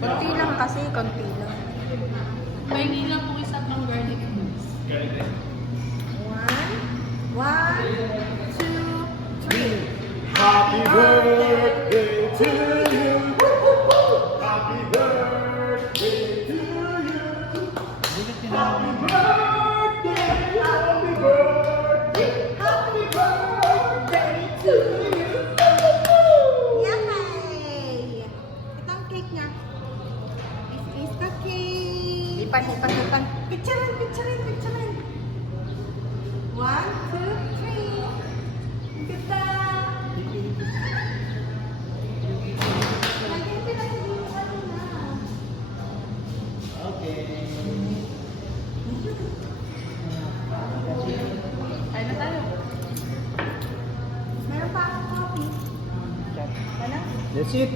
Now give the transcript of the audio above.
Konti lang kasi, konti lang. Pahingi lang po isa pang garlic noodles. One, two, three. Happy birthday to you. Happy birthday to you. Happy birthday, happy birthday, happy birthday to you. Yay! Ito ang cake niya. This is the cake. Lipan, lipan, lipan. Picturean, picturean, picturean. One, two, three. Ang ganda. Lagyan din natin yung ano na. Ay na tayo. Meron pa akong coffee. Ano? That's it.